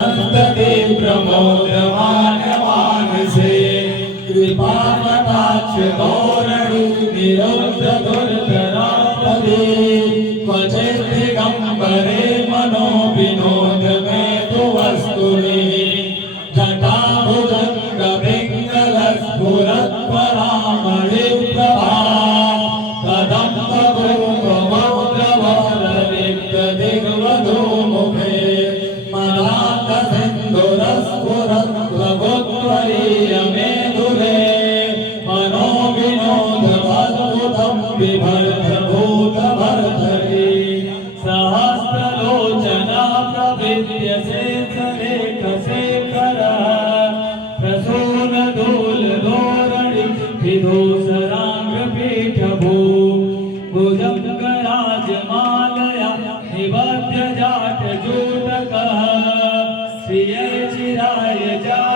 संतते प्रमोदमान मानसे कृपाकटाक्ष धोरणि निरुद्ध दुर्धरापदे क्वचित् दिगम्बरे मनो विनोद मे तु वस्तुनि जटाभुजङ्ग पिङ्गलस्फुरत्परामणि प्रभा कदम्ब दिग्वधूमुखे मेधुरे मनो विनोदमद्भुतं बिभर्तभूतभर्तरि सहस्रलोचना प्रविद्यशेखरेखशेखर प्रसूनदोलधोरणि विधूसराङ्गपीठभू भुजङ्गराजमालया निबध्य जाटजूटकः श्रियै चिराय जा